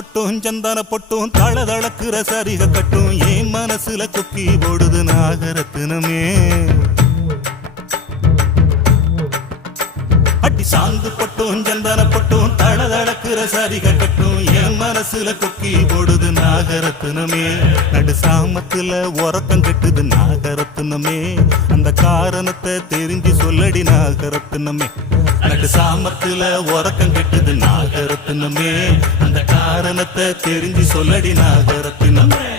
பொட்டும் சந்தன பொட்டும் தளதளக்குற சரிக கட்டும் என் மனசுல கொக்கி போடுது நாகரத்தினமே. அடி சாந்து பொட்டும் சந்தன பொட்டும் தளதளக்குற சரிக கட்டும் என் மனசுல கொக்கி போடுது நாகரத்தினமே. நடு சாமத்துல உறக்கம் கெட்டுது நாகரத்தினமே. அந்த காரணத்தை தெரிஞ்சு சொல்லடி நாகரத்தினமே. நடு சாமத்துல உறக்கம் கெட்டுது நாகரத்தினமே. அந்த காரணத்தை தெரிஞ்சு சொல்லடி நாகரத்தினமே.